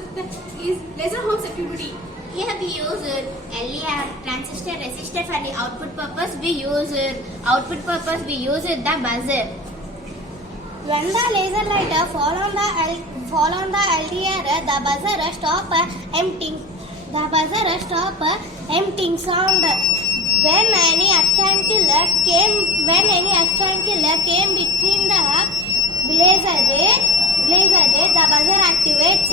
concept is laser home security. Here we use LER, transistor resistor for the output purpose. We use the buzzer. When the laser lighter fall on the LDR, the buzzer stop emptying. The buzzer stop emptying sound. When any external killer came between the laser ray, the buzzer activates.